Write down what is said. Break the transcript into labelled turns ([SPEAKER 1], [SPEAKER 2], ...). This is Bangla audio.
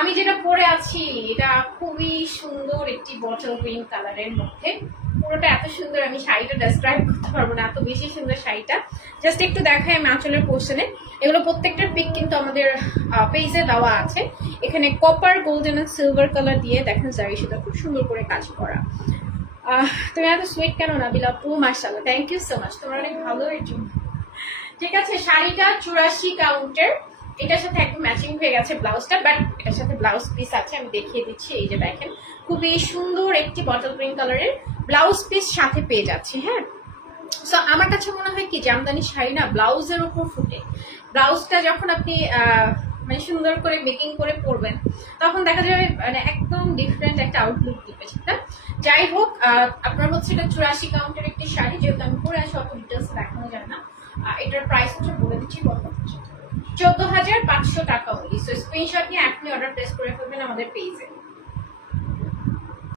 [SPEAKER 1] আমি যেটা পরে আছি, এটা খুবই সুন্দর একটি বটল গ্রিন কালারের মধ্যে। পুরোটা এত সুন্দর, আমি শাড়িটা ডেসক্রাইব করতে পারব না, এত বেশি সুন্দর শাড়িটা। জাস্ট একটু দেখাই আমি আঁচলের পোর্শনে এগুলো প্রত্যেকটার পিক কিন্তু আমাদের পেজে দেওয়া আছে। এখানে কপার গোল্ডেন আর সিলভার কালার দিয়ে দেখেন জারি সেটা খুব সুন্দর করে কাজ করা। তুমি এত সুইট কেন না, বিলাপু? মার্শাল্লাহ থ্যাংক ইউ সো মাচ তোমার অনেক ভালো এর ঠিক আছে, শাড়িটা চুরাশি কাউন্টের এটার সাথে একদম ম্যাচিং হয়ে গেছে ব্লাউজটা বাট এটার সাথে ব্লাউজ পিস আছে, আমি দেখিয়ে দিচ্ছি, এই যে দেখেন। খুবই সুন্দর একটি বটল গ্রিন কালারের ব্লাউজ পিস সাথে পেয়ে যাচ্ছে হ্যাঁ? সো আমার কাছে মনে হয় কি জামদানি শাড়ি না ব্লাউজের উপর ফুটে। ব্লাউজটা যখন আপনি মানে সুন্দর করে মেকিং করে পরবেন, তখন দেখা যাবে মানে একদম ডিফারেন্ট একটা আউটলুক দিবে না? যাই হোক আপনার হচ্ছে এটা চুরাশি কাউন্টের একটি শাড়ি, যেহেতু আমি পরে আসি অত ডিটেলস দেখানো যায় না। এটার প্রাইস হচ্ছে বলে দিচ্ছি কত চোদ্দ হাজার পাঁচশো টাকা অনলি সো স্ক্রিনশট নিয়ে এখনই অর্ডার প্লেস করে ফেলবেন আমাদের পেজে